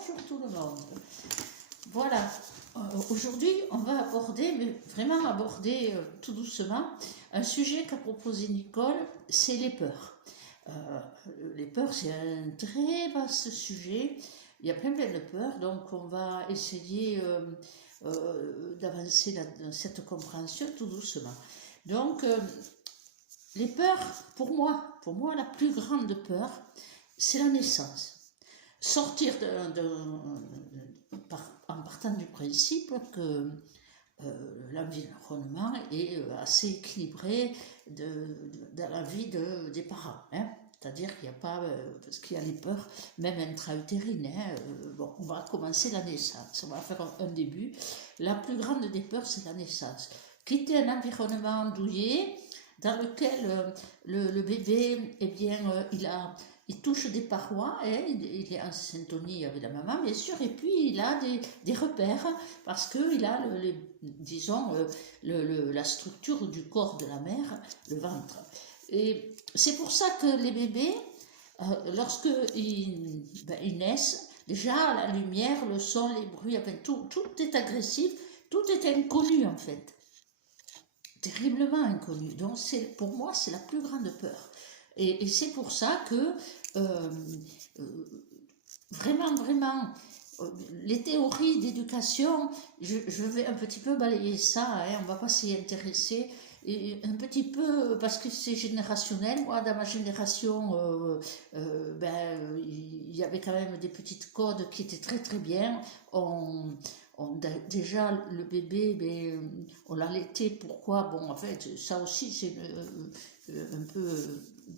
Bonjour tout le monde. Voilà, aujourd'hui on va aborder, mais vraiment aborder tout doucement, un sujet qu'a proposé Nicole, c'est les peurs. Les peurs, c'est un très vaste sujet, il y a plein de peurs, donc on va essayer d'avancer dans cette compréhension tout doucement. Donc, les peurs, pour moi, la plus grande peur, c'est la naissance. Sortir en partant du principe que l'environnement est assez équilibré dans la vie des parents. Hein. C'est-à-dire qu'il n'y a pas, parce qu'il y a les peurs, même intra-utérines. Hein. Bon, on va commencer la naissance, on va faire un début. La plus grande des peurs, c'est la naissance. Quitter un environnement douillet, dans lequel le bébé, eh bien, il touche des parois, hein, il est en syntonie avec la maman, bien sûr, et puis il a des repères, parce qu'il a, disons, la structure du corps de la mère, le ventre. Et c'est pour ça que les bébés, lorsqu'ils naissent, déjà la lumière, le son, les bruits, enfin, tout est agressif, tout est inconnu en fait. Terriblement inconnu. Donc pour moi, c'est la plus grande peur. Et c'est pour ça que vraiment, les théories d'éducation, je vais un petit peu balayer ça, hein, on ne va pas s'y intéresser, et un petit peu, parce que c'est générationnel. Moi, dans ma génération, il y avait quand même des petites codes qui étaient très très bien. Déjà, le bébé, on l'allaitait. Pourquoi? Bon, en fait, ça aussi, c'est un peu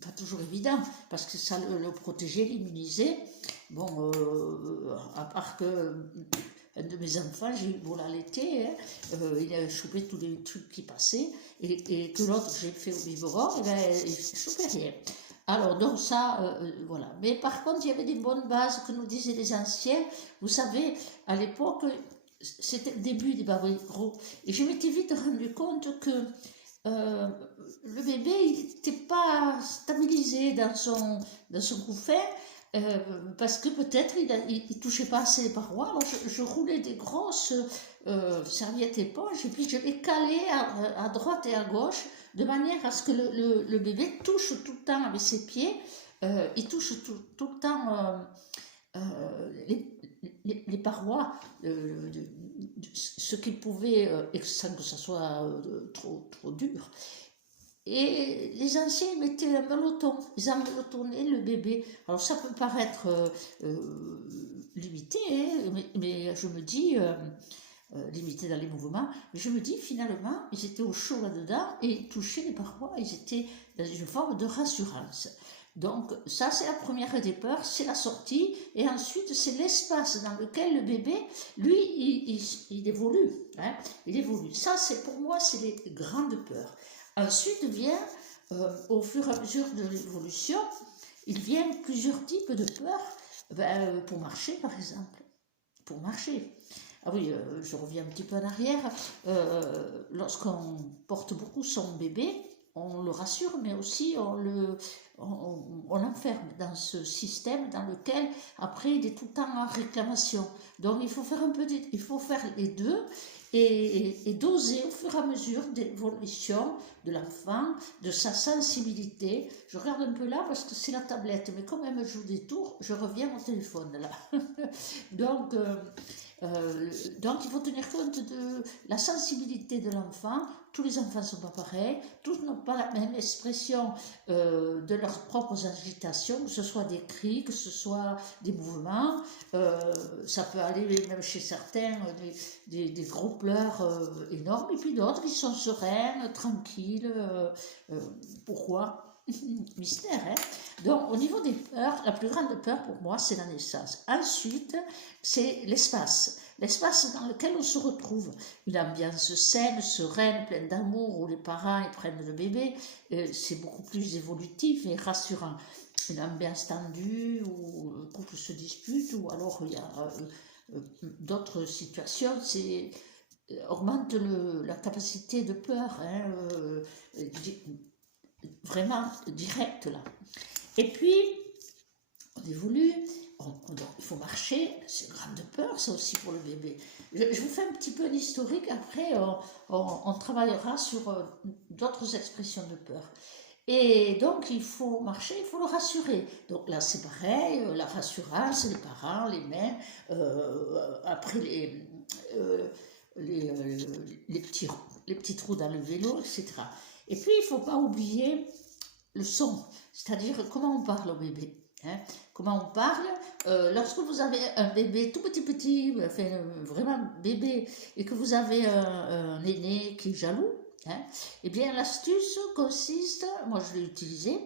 pas toujours évident, parce que ça le protégeait, l'immunisait. Bon, à part que un de mes enfants, j'ai eu beau l'allaiter, hein, il a chopé tous les trucs qui passaient, et que l'autre, j'ai fait au biberon, et ben, il ne chopait rien. Alors, donc ça, voilà. Mais par contre, il y avait des bonnes bases que nous disaient les anciens. Vous savez, à l'époque, c'était le début des barreaux. Et je m'étais vite rendu compte que le bébé, il n'était pas stabilisé dans son couffin, parce que peut-être il ne touchait pas assez les parois. Alors je roulais des grosses serviettes éponges, et puis je les calais à droite et à gauche, de manière à ce que le bébé touche tout le temps avec ses pieds, il touche tout le temps les parois, ce qu'il pouvait, sans que ça soit trop dur. Et les anciens mettaient un meloton, ils amelotonnaient le bébé. Alors ça peut paraître limité, hein, mais je me dis, limité dans les mouvements, mais je me dis finalement, ils étaient au chaud là-dedans et ils touchaient les parois, ils étaient dans une forme de rassurance. Donc ça, c'est la première des peurs, c'est la sortie, et ensuite c'est l'espace dans lequel le bébé, lui, il évolue. Hein, il évolue. Ça, pour moi, c'est les grandes peurs. Ensuite vient, au fur et à mesure de l'évolution, il vient plusieurs types de peurs, pour marcher par exemple, pour marcher. Ah oui, je reviens un petit peu en arrière, lorsqu'on porte beaucoup son bébé, on le rassure, mais aussi on l'enferme dans ce système dans lequel, après, il est tout le temps en réclamation. Donc, il faut faire les deux, et doser au fur et à mesure d'évolution de l'enfant, de sa sensibilité. Je regarde un peu là parce que c'est la tablette, mais comme elle me joue des tours, je reviens au téléphone là. Donc, il faut tenir compte de la sensibilité de l'enfant. Tous les enfants ne sont pas pareils, tous n'ont pas la même expression de leurs propres agitations, que ce soit des cris, que ce soit des mouvements. Ça peut aller même chez certains, des gros pleurs énormes, et puis d'autres qui sont sereins, tranquilles. Pourquoi? Mystère, hein? Donc, au niveau des peurs, la plus grande peur pour moi, c'est la naissance. Ensuite, c'est l'espace dans lequel on se retrouve. Une ambiance saine, sereine, pleine d'amour, où les parents ils prennent le bébé, c'est beaucoup plus évolutif et rassurant. Une ambiance tendue, où le couple se dispute, ou alors il y a d'autres situations, augmente la capacité de peur, hein, vraiment direct là. Et puis, on évolue, il faut marcher, c'est une grande peur, ça aussi pour le bébé. Je vous fais un petit peu l'historique, après on travaillera sur d'autres expressions de peur. Et donc, il faut marcher, il faut le rassurer. Donc là, c'est pareil, la rassurance, les parents, les mères, après les, euh, les petits trous dans le vélo, etc. Et puis, il ne faut pas oublier le son, c'est-à-dire comment on parle au bébé. Hein, comment on parle lorsque vous avez un bébé tout petit, enfin, vraiment bébé, et que vous avez un aîné qui est jaloux, hein, eh bien l'astuce consiste, moi je l'ai utilisé,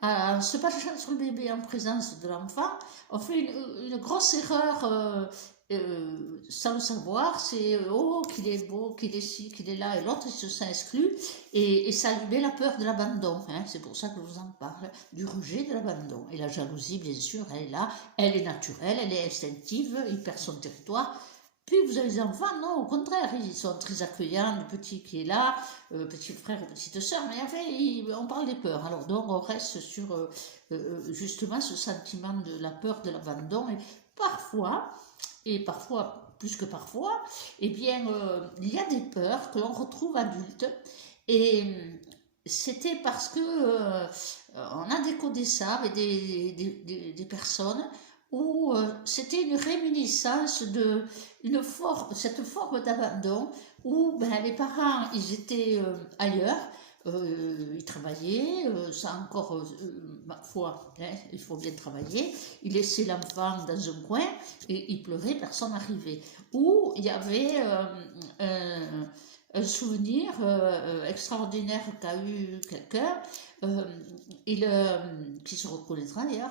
en se penchant sur le bébé en présence de l'enfant, on fait une grosse erreur sans le savoir, c'est oh qu'il est beau, qu'il est ci, qu'il est là, et l'autre il se sent exclu, et ça lui met la peur de l'abandon, hein, c'est pour ça que je vous en parle, du rejet, de l'abandon. Et la jalousie, bien sûr, elle est là, elle est naturelle, elle est instinctive, il perd son territoire. Puis vous avez les enfants, non, au contraire, ils sont très accueillants, le petit qui est là, petit frère ou petite soeur, mais en fait, on parle des peurs. Alors donc on reste sur justement ce sentiment de la peur de l'abandon, et parfois, plus que parfois, eh bien, il y a des peurs que l'on retrouve adultes, et c'était parce que on a décodé ça avec des personnes où c'était une réminiscence de cette forme d'abandon où ben, les parents, ils étaient ailleurs, ils travaillaient, ça encore, ma foi, hein, il faut bien travailler, ils laissaient l'enfant dans un coin et il pleurait, personne n'arrivait. Ou il y avait un souvenir extraordinaire qu'a eu quelqu'un, qui se reconnaîtra d'ailleurs,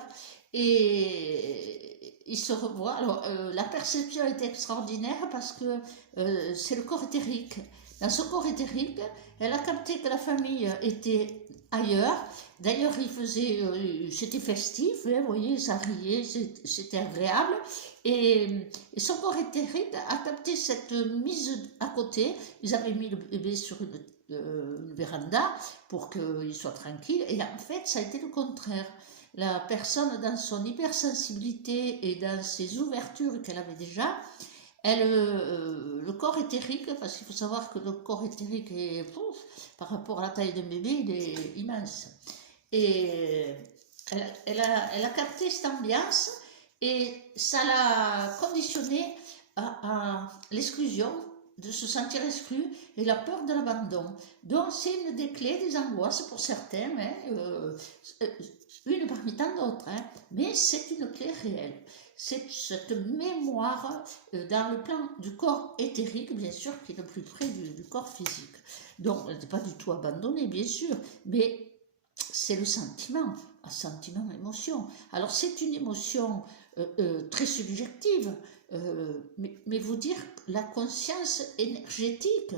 et il se revoit. Alors, la perception est extraordinaire parce que c'est le corps éthérique. Dans ce corps éthérique, elle a capté que la famille était ailleurs. D'ailleurs, c'était festif, hein, vous voyez, ça riait, c'était agréable. Et son corps éthérique a capté cette mise à côté. Ils avaient mis le bébé sur une véranda pour qu'il soit tranquille. Et en fait, ça a été le contraire. La personne, dans son hypersensibilité et dans ses ouvertures qu'elle avait déjà, le corps éthérique, parce qu'il faut savoir que le corps éthérique est, par rapport à la taille d'un bébé, il est immense. Et elle a capté cette ambiance et ça l'a conditionné à l'exclusion, de se sentir exclu et la peur de l'abandon. Donc c'est une des clés des angoisses pour certains, hein, une parmi tant d'autres, hein, mais c'est une clé réelle. C'est cette mémoire dans le plan du corps éthérique, bien sûr, qui est le plus près du corps physique. Donc, elle n'est pas du tout abandonnée, bien sûr, mais c'est le sentiment, un sentiment, une émotion. Alors, c'est une émotion très subjective, mais vous dire la conscience énergétique,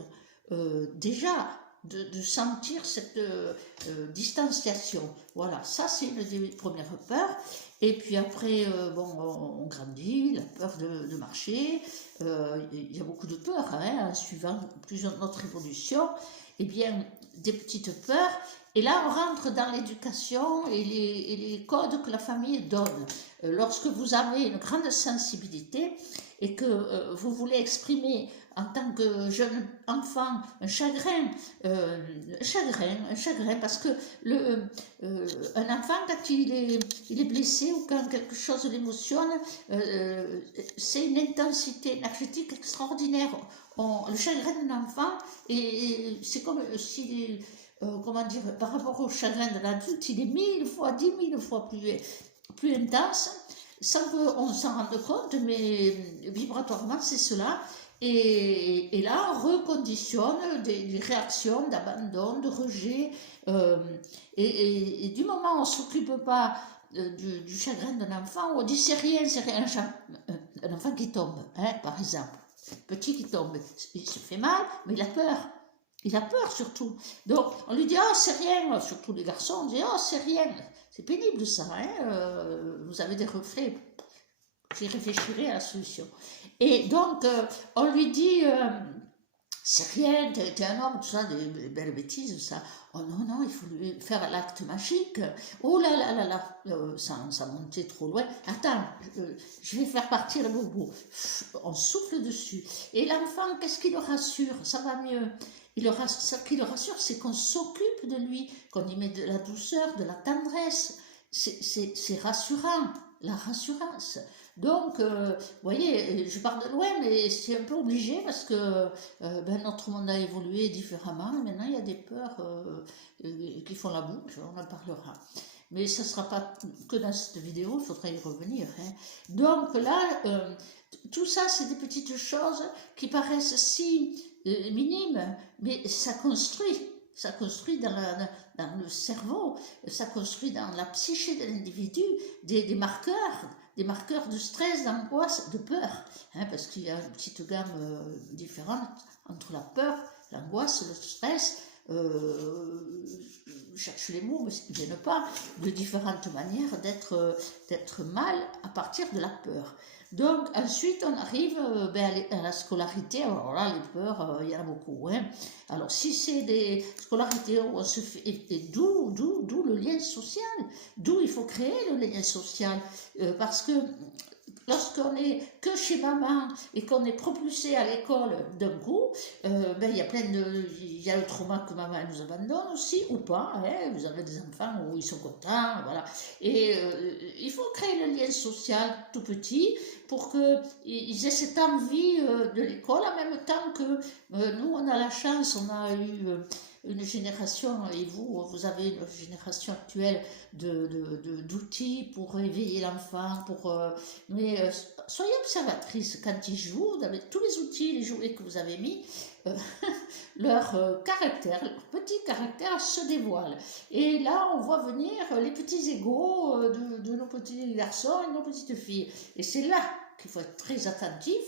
déjà, de sentir cette distanciation. Voilà, ça c'est une des premières peurs. Et puis après, bon, on grandit, la peur de marcher, il y a beaucoup de peurs, hein, en suivant plusieurs notre évolution, et bien des petites peurs. Et là, on rentre dans l'éducation et les codes que la famille donne. Lorsque vous avez une grande sensibilité et que vous voulez exprimer en tant que jeune enfant un chagrin, parce que un enfant, quand il est blessé ou quand quelque chose l'émotionne, c'est une intensité énergétique extraordinaire. Le chagrin d'un enfant, et c'est comme si, comment dire, par rapport au chagrin de l'adulte, il est 10 000 fois plus intense, sans qu'on s'en rende compte, mais vibratoirement, c'est cela. Et là, on reconditionne des réactions d'abandon, de rejet. Et du moment où on ne s'occupe pas du chagrin d'un enfant, on dit c'est rien, un enfant qui tombe, hein, par exemple. Petit qui tombe, il se fait mal, mais il a peur. Il a peur surtout. Donc, on lui dit, oh, c'est rien, surtout les garçons, on dit, oh, c'est rien. C'est pénible ça, hein, vous avez des reflets. J'y réfléchirai à la solution. Et donc, on lui dit, c'est rien, t'es un homme, tout ça, des belles bêtises, ça. Oh non, non, il faut lui faire l'acte magique. Oh là là là là, ça montait trop loin. Attends, je vais faire partir le bobo. On souffle dessus. Et l'enfant, qu'est-ce qui le rassure? Ça va mieux. Ce qui le rassure, c'est qu'on s'occupe de lui, qu'on y met de la douceur, de la tendresse. C'est rassurant, la rassurance. Donc, vous voyez, je pars de loin, mais c'est un peu obligé parce que notre monde a évolué différemment. Et maintenant, il y a des peurs qui font la bouche, on en parlera. Mais ce ne sera pas que dans cette vidéo, il faudra y revenir. Hein. Donc là, tout ça, c'est des petites choses qui paraissent si minimes, mais ça construit. Ça construit dans le cerveau, ça construit dans la psyché de l'individu des marqueurs de stress, d'angoisse, de peur. Hein, parce qu'il y a une petite gamme différente entre la peur, l'angoisse, le stress. Je cherche les mots, mais ils ne viennent pas, de différentes manières d'être mal à partir de la peur. Donc ensuite on arrive à la scolarité. Alors là les peurs, il y en a beaucoup. Hein. Alors si c'est des scolarités où on se fait, et d'où le lien social, d'où il faut créer le lien social, parce que lorsqu'on est que chez maman et qu'on est propulsé à l'école d'un coup, il y a le trauma que maman nous abandonne aussi, ou pas, hein, vous avez des enfants où ils sont contents, voilà. Et il faut créer le lien social tout petit pour qu'ils aient cette envie de l'école en même temps que nous, on a la chance, on a eu une génération, et vous avez une génération actuelle d'outils pour éveiller l'enfant, mais soyez observatrice quand ils jouent, avec tous les outils, les jouets que vous avez mis, leur petit caractère se dévoile. Et là, on voit venir les petits égos de nos petits garçons et nos petites filles. Et c'est là qu'il faut être très attentif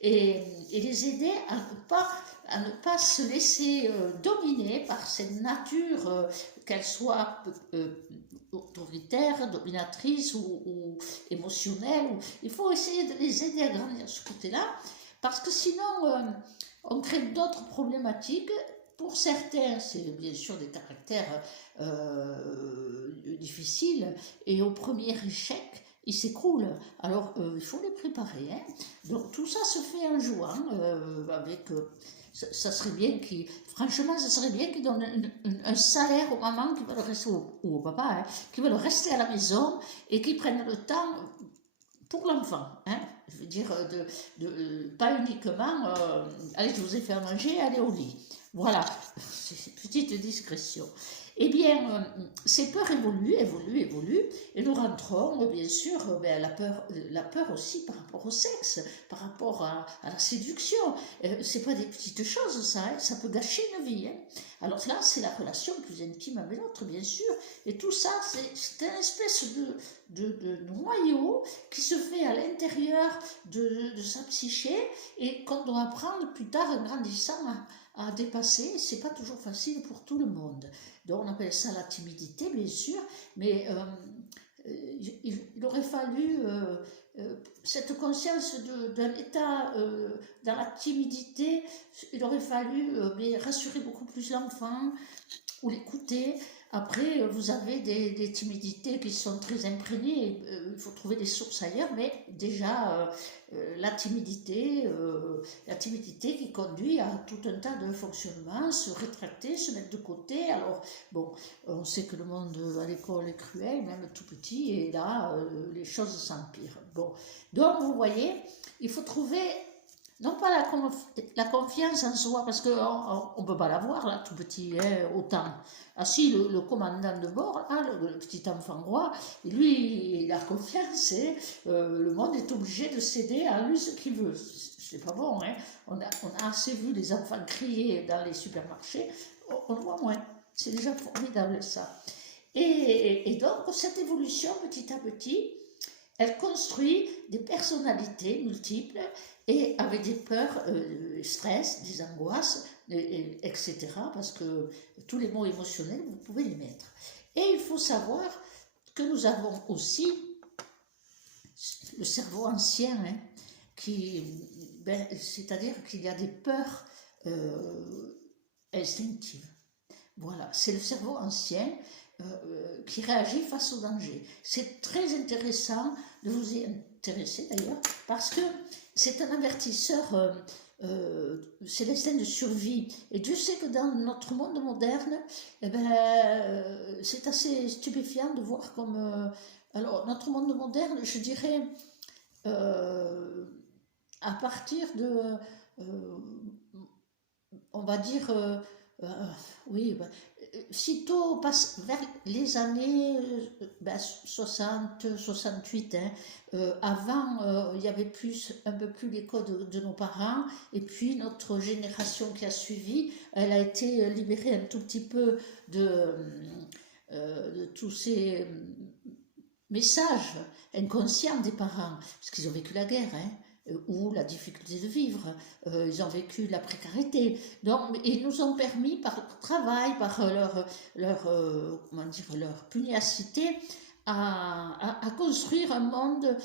et les aider à ne pas se laisser dominer par cette nature, qu'elle soit autoritaire, dominatrice ou émotionnelle. Il faut essayer de les aider à grandir ce côté-là, parce que sinon, on crée d'autres problématiques. Pour certains, c'est bien sûr des caractères difficiles, et au premier échec, ils s'écroulent. Alors, il faut les préparer. Hein. Donc, tout ça se fait en jouant avec... ça serait bien franchement, ça serait bien qu'ils donnent un salaire aux mamans qui veulent rester, ou au papa, hein, qui veulent rester à la maison et qui prennent le temps pour l'enfant. Hein. Je veux dire, pas uniquement, allez, je vous ai fait à manger, allez au lit. Voilà, c'est une petite discrétion. Eh bien, ces peurs évoluent, et nous rentrons, bien sûr, la peur aussi par rapport au sexe, par rapport à la séduction. C'est pas des petites choses, ça, hein, ça peut gâcher une vie. Hein. Alors là, c'est la relation plus intime avec l'autre, bien sûr, et tout ça, c'est une espèce de noyau qui se fait à l'intérieur de sa psyché, et qu'on doit apprendre plus tard, en grandissant, à dépasser. C'est pas toujours facile pour tout le monde. Donc on appelle ça la timidité, bien sûr, mais il aurait fallu cette conscience d'un état dans la timidité. Il aurait fallu rassurer beaucoup plus l'enfant ou l'écouter. Après, vous avez des timidités qui sont très imprégnées, il faut trouver des sources ailleurs, mais déjà, la timidité qui conduit à tout un tas de fonctionnements, se rétracter, se mettre de côté. Alors, bon, on sait que le monde à l'école est cruel, même tout petit, et là, les choses s'empirent. Bon, donc, vous voyez, il faut trouver... Non pas la confiance en soi, parce qu'on ne peut pas l'avoir là, tout petit, hein, autant. Ah si, le commandant de bord, hein, le petit enfant roi, lui, il a confiance, et le monde est obligé de céder à lui ce qu'il veut. C'est pas bon, hein. On a assez vu les enfants crier dans les supermarchés, on le voit moins. C'est déjà formidable ça. Et donc, cette évolution, petit à petit, elle construit des personnalités multiples, et avec des peurs, stress, des angoisses, etc. Parce que tous les mots émotionnels, vous pouvez les mettre. Et il faut savoir que nous avons aussi le cerveau ancien, hein, c'est-à-dire qu'il y a des peurs instinctive. Voilà, c'est le cerveau ancien qui réagit face au danger. C'est très intéressant de vous y intéresser d'ailleurs, parce que c'est un avertisseur, c'est l'instinct de survie. Et Dieu sait que dans notre monde moderne, eh ben, c'est assez stupéfiant de voir comme... alors, notre monde moderne, je dirais, à partir de... on va dire... oui, ben, sitôt passe vers les années 60, 68, hein, avant il y avait un peu plus les codes de nos parents, et puis notre génération qui a suivi, elle a été libérée un tout petit peu de tous ces messages inconscients des parents, parce qu'ils ont vécu la guerre, hein, ou la difficulté de vivre, ils ont vécu la précarité. Donc, ils nous ont permis, par leur travail, par comment dire, leur pugnacité, à construire un monde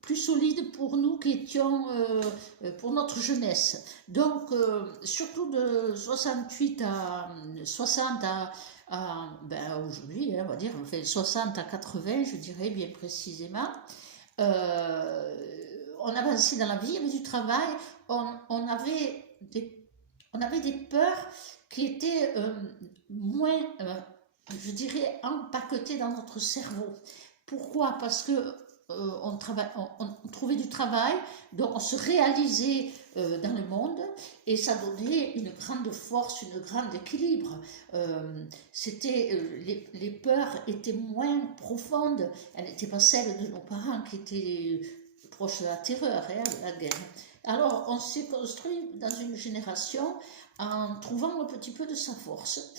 plus solide pour nous qui étions, pour notre jeunesse. Donc, surtout de 68 à 60 ben aujourd'hui, hein, on va dire, on fait 60 à 80, je dirais bien précisément. On avançait dans la vie, il y avait du travail, on avait des peurs qui étaient moins, je dirais, empaquetées dans notre cerveau. Pourquoi? Parce que on trouvait du travail, donc on se réalisait dans le monde, et ça donnait une grande force, une grande équilibre. Les peurs étaient moins profondes, elles n'étaient pas celles de nos parents qui étaient proches de la terreur, hein, de la guerre. Alors on s'est construit dans une génération en trouvant un petit peu de sa force,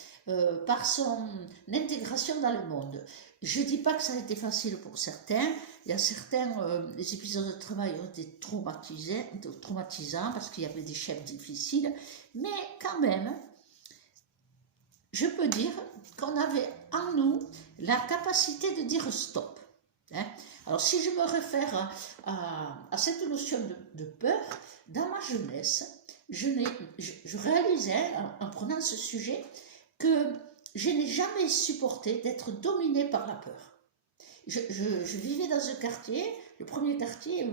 par son intégration dans le monde. Je ne dis pas que ça a été facile pour certains. Il y a certains, les épisodes de travail ont été traumatisants parce qu'il y avait des chefs difficiles, mais quand même, je peux dire qu'on avait en nous la capacité de dire stop. Hein. Alors si je me réfère à cette notion de peur, dans ma jeunesse, je réalisais, en prenant ce sujet, que je n'ai jamais supporté d'être dominée par la peur. Je vivais dans un quartier, le premier quartier, il y avait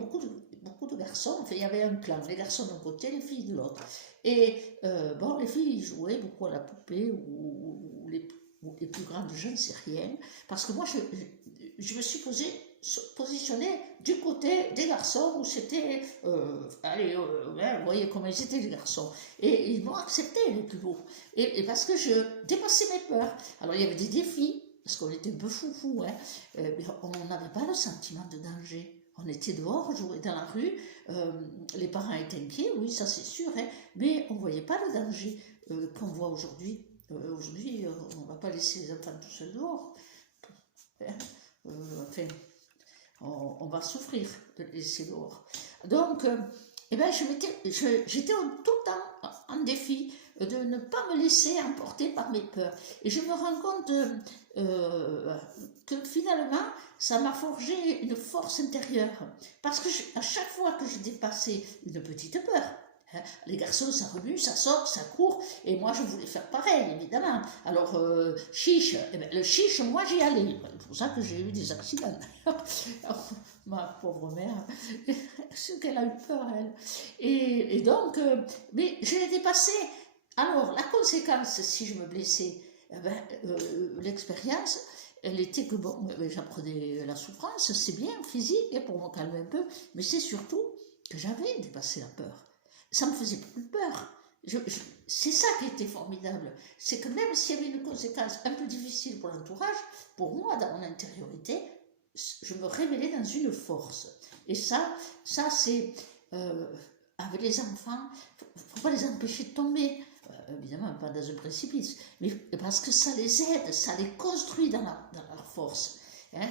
beaucoup de garçons, enfin il y avait un clan, les garçons d'un côté, les filles de l'autre. Et bon, les filles jouaient beaucoup à la poupée, ou les plus grandes, je ne sais rien, parce que moi je me suis positionnée du côté des garçons, où c'était, allez, vous voyez comment ils étaient les garçons, et ils m'ont accepté les plus beaux, et parce que je dépassais mes peurs. Alors il y avait des défis, parce qu'on était un peu foufou, hein, mais on n'avait pas le sentiment de danger. On était dehors, jouait dans la rue, les parents étaient inquiets, oui, ça c'est sûr, hein, mais on ne voyait pas le danger qu'on voit aujourd'hui. Aujourd'hui, on ne va pas laisser les enfants tout seuls dehors. Hein, enfin, on va souffrir de les laisser dehors. Donc, eh ben, j'étais tout le temps en défi de ne pas me laisser emporter par mes peurs. Et je me rends compte que finalement, ça m'a forgé une force intérieure. Parce que à chaque fois que je dépassais une petite peur, hein, les garçons, ça remue, ça saute, ça court, et moi je voulais faire pareil, évidemment. Alors, chiche, eh ben, le chiche, moi j'y allais. C'est pour ça que j'ai eu des accidents. Ma pauvre mère, ce qu'elle a eu peur, elle. Et donc, mais je l'ai dépassé. Alors, la conséquence, si je me blessais, eh ben, l'expérience, elle était que, bon, j'apprenais la souffrance, c'est bien, physique, pour me calmer un peu, mais c'est surtout que j'avais dépassé la peur. Ça me faisait plus peur. C'est ça qui était formidable. C'est que même s'il y avait une conséquence un peu difficile pour l'entourage, pour moi, dans mon intériorité, je me révélais dans une force. Et ça c'est... avec les enfants, il ne faut pas les empêcher de tomber. Évidemment, pas dans un précipice, mais parce que ça les aide, ça les construit dans leur force. Hein,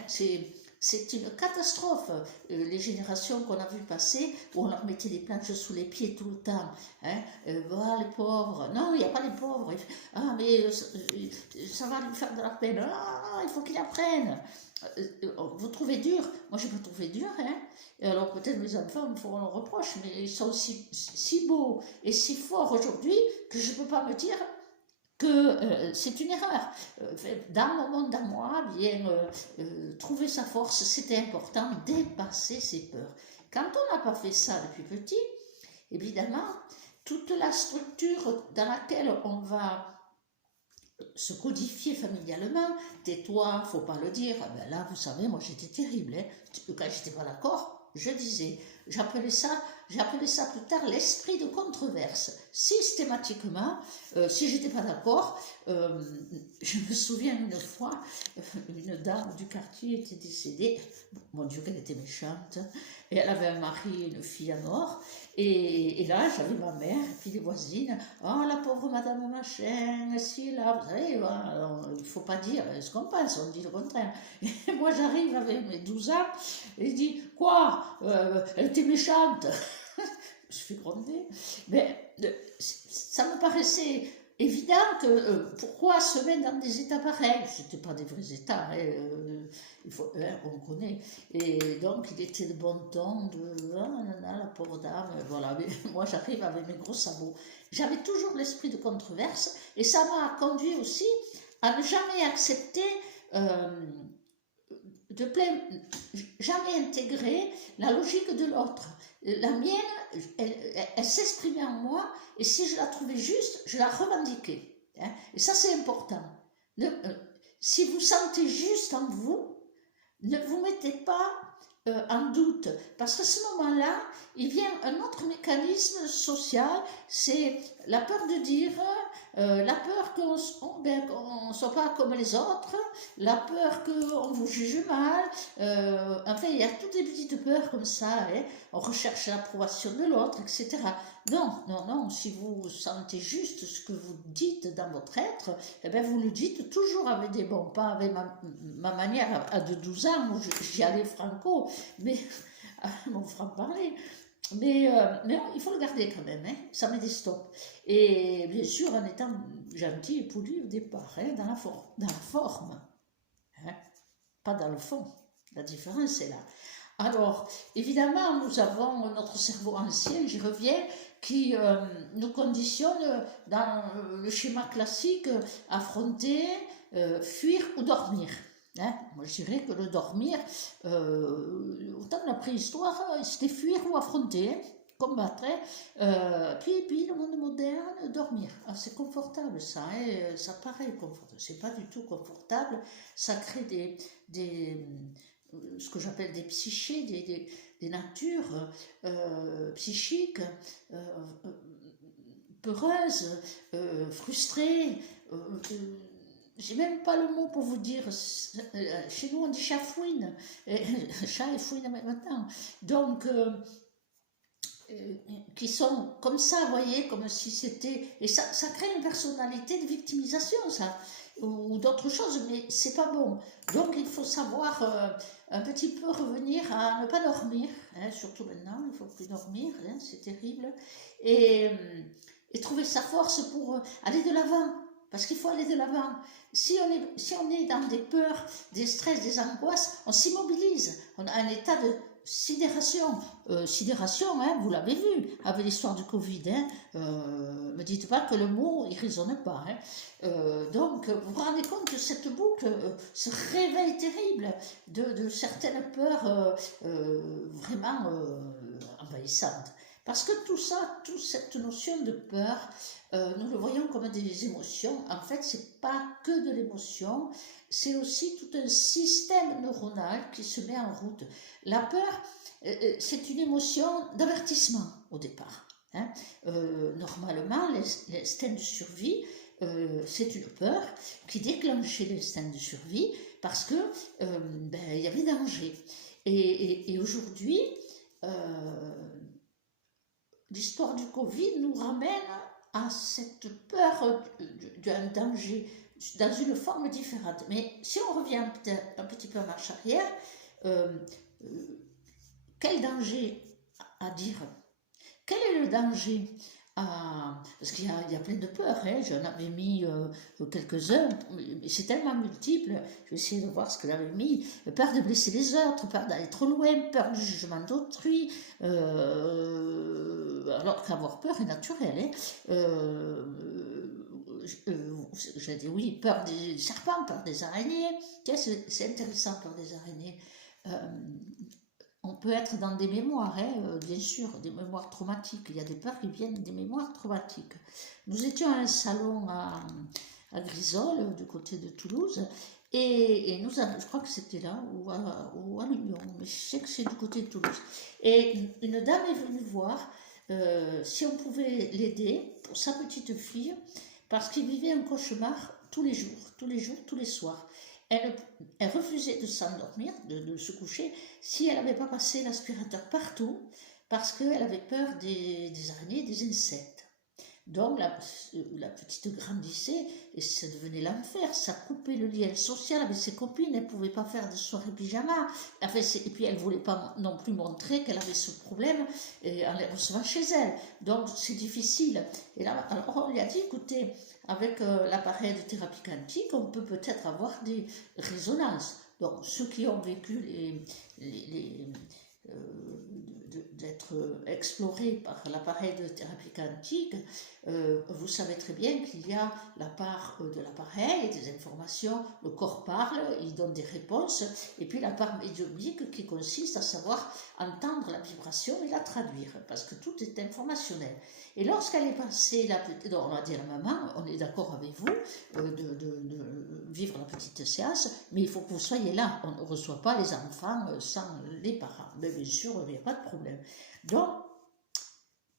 c'est une catastrophe. Les générations qu'on a vues passer, où on leur mettait des planches sous les pieds tout le temps. Hein, voilà les pauvres. Non, il n'y a pas les pauvres. Ah, mais ça va lui faire de la peine. Ah, il faut qu'il apprenne. Vous trouvez dur? Moi, je n'ai pas trouvé dur. Hein. Et alors, peut-être mes enfants me feront un reproche, mais ils sont si beaux et si forts aujourd'hui que je ne peux pas me dire que c'est une erreur. Dans mon monde à moi, bien, trouver sa force, c'était important, dépasser ses peurs. Quand on n'a pas fait ça depuis petit, évidemment, toute la structure dans laquelle on va se codifier familialement, tais-toi, faut pas le dire, ben là, vous savez, moi j'étais terrible, hein. Quand j'étais pas d'accord, je disais, j'appelais ça plus tard l'esprit de controverse. Systématiquement, si j'étais pas d'accord, je me souviens une fois, une dame du quartier était décédée, mon Dieu qu'elle était méchante, et elle avait un mari et une fille à mort, et là j'avais ma mère et puis les voisines, oh la pauvre madame machin, si là, vous savez, alors, il faut pas dire ce qu'on pense, on dit le contraire. Et moi j'arrive avec mes 12 ans, et je dis, quoi, elle était méchante. Je fais gronder, mais ça me paraissait évident que pourquoi se mettre dans des états pareils, c'était pas des vrais états, hein, on connaît, et donc il était de bon ton, la pauvre dame, voilà, mais moi j'arrive avec mes gros sabots, j'avais toujours l'esprit de controverse, et ça m'a conduit aussi à ne jamais accepter jamais intégrer la logique de l'autre. La mienne, elle s'exprimait en moi, et si je la trouvais juste, je la revendiquais. Hein. Et ça, c'est important. Si vous sentez juste en vous, ne vous mettez pas en doute, parce qu'à ce moment-là, il vient un autre mécanisme social, c'est la peur de dire, la peur qu'on ne soit pas comme les autres, la peur qu'on vous juge mal, enfin il y a toutes des petites peurs comme ça, hein, on recherche l'approbation de l'autre, etc. Non, si vous sentez juste ce que vous dites dans votre être, eh bien vous le dites toujours avec des bons, pas avec ma manière à de 12 ans où j'y allais franco, mais mon franc-parler. Mais il faut le garder quand même, hein, ça met des stops. Et bien sûr, en étant gentil et poli au départ, hein, dans la forme, hein, pas dans le fond. La différence est là. Alors, évidemment, nous avons notre cerveau ancien, j'y reviens, qui nous conditionne dans le schéma classique, affronter, fuir ou dormir. Hein, moi je dirais que le dormir, autant de la préhistoire, c'était fuir ou affronter, hein, combattre. Hein, puis le monde moderne, dormir. Ah, c'est confortable ça, hein, ça paraît confortable. C'est pas du tout confortable. Ça crée ce que j'appelle des psychés, des natures psychiques, peureuses, frustrées. J'ai même pas le mot pour vous dire, chez nous on dit chat fouine, chat et fouine maintenant, donc qui sont comme ça, vous voyez, comme si c'était, et ça crée une personnalité de victimisation, ça, ou d'autres choses, mais c'est pas bon. Donc il faut savoir un petit peu revenir à ne pas dormir, hein, surtout maintenant, il ne faut plus dormir, hein, c'est terrible, et trouver sa force pour aller de l'avant. Parce qu'il faut aller de l'avant. Si on est dans des peurs, des stress, des angoisses, on s'immobilise. On a un état de sidération. Sidération, hein, vous l'avez vu, avec l'histoire du Covid. Hein, me dites pas que le mot, il ne résonne pas. Hein. Donc, vous vous rendez compte que cette boucle, ce réveil terrible de certaines peurs vraiment envahissantes. Parce que tout ça, toute cette notion de peur, nous le voyons comme des émotions. En fait, ce n'est pas que de l'émotion, c'est aussi tout un système neuronal qui se met en route. La peur, c'est une émotion d'avertissement au départ. Hein. Normalement, l'instinct de survie, c'est une peur qui déclenchait l'instinct de survie parce que il y avait danger. Et aujourd'hui, l'histoire du Covid nous ramène à cette peur d'un danger dans une forme différente. Mais si on revient un petit peu en marche arrière, euh, euh, quel danger à dire? Quel est le danger parce qu'il y a plein de peurs, hein. J'en avais mis quelques-uns, mais c'est tellement multiple. Je vais essayer de voir ce que j'avais mis. Peur de blesser les autres, peur d'aller trop loin, peur du jugement d'autrui. Alors qu'avoir peur est naturel, hein. J'ai dit oui, peur des serpents, peur des araignées. Tiens, c'est intéressant, peur des araignées. On peut être dans des mémoires, hein, bien sûr, des mémoires traumatiques. Il y a des peurs qui viennent des mémoires traumatiques. Nous étions à un salon à Grisol, du côté de Toulouse, et nous avons, je crois que c'était là, ou à l'Union, mais je sais que c'est du côté de Toulouse. Et une dame est venue voir si on pouvait l'aider pour sa petite fille, parce qu'il vivait un cauchemar tous les jours, tous les soirs. Elle refusait de s'endormir, de se coucher, si elle n'avait pas passé l'aspirateur partout, parce qu'elle avait peur des araignées et des insectes. Donc la petite grandissait et ça devenait l'enfer, ça coupait le lien social avec ses copines, elle ne pouvait pas faire de soirée pyjama, enfin, et puis elle ne voulait pas non plus montrer qu'elle avait ce problème en les recevant chez elle. Donc c'est difficile. Et là, alors on lui a dit, écoutez, avec l'appareil de thérapie quantique, on peut peut-être avoir des résonances. Donc ceux qui ont vécu d'être explorés par l'appareil de thérapie quantique, vous savez très bien qu'il y a la part de l'appareil, des informations, le corps parle, il donne des réponses, et puis la part médiumnique qui consiste à savoir entendre la vibration et la traduire, parce que tout est informationnel. Et lorsqu'elle est passée, on a dit à la maman, on est d'accord avec vous de vivre la petite séance, mais il faut que vous soyez là, on ne reçoit pas les enfants sans les parents, mais bien sûr, il n'y a pas de problème. Donc,